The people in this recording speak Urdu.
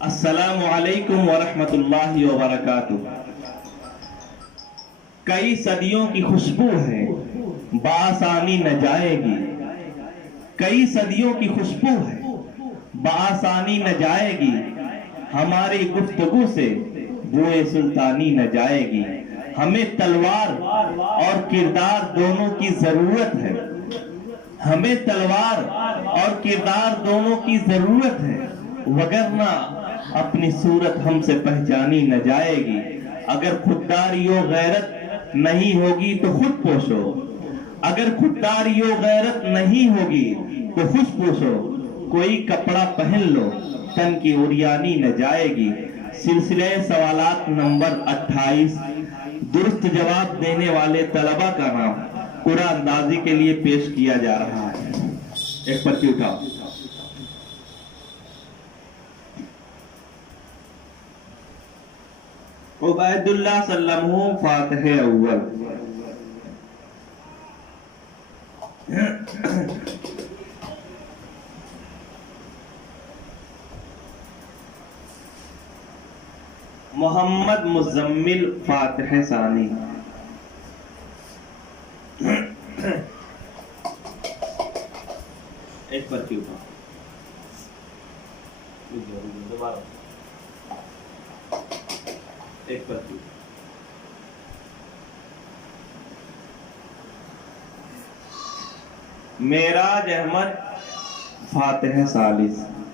السلام علیکم ورحمۃ اللہ وبرکاتہ۔ کئی صدیوں کی خوشبو ہے، بآسانی نہ جائے گی۔ کئی صدیوں کی خوشبو ہے، بآسانی نہ جائے گی۔ ہماری گفتگو سے بوئے سلطانی نہ جائے گی۔ ہمیں تلوار اور کردار دونوں کی ضرورت ہے۔ ہمیں تلوار اور کردار دونوں کی ضرورت ہے، وگرنہ اپنی صورت ہم سے پہچانی نہ جائے گی۔ اگر خودداری و غیرت نہیں ہوگی تو خود پوشو، اگر خودداری و غیرت نہیں ہوگی تو خود پوشو۔ کوئی کپڑا پہن لو، تن کی عریانی نہ جائے گی۔ سلسلہ سوالات نمبر 28، درست جواب دینے والے طلبہ کا نام قرآن اندازی کے لیے پیش کیا جا رہا ہے۔ ایک پرچی اٹھاؤ۔ عبید اللہ سلمہ فاتح اول۔ محمد مزمل فاتح ثانی۔ ایک پرچی اٹھاؤ۔ ایک پرچی۔ معراج احمد فاتح ثالث۔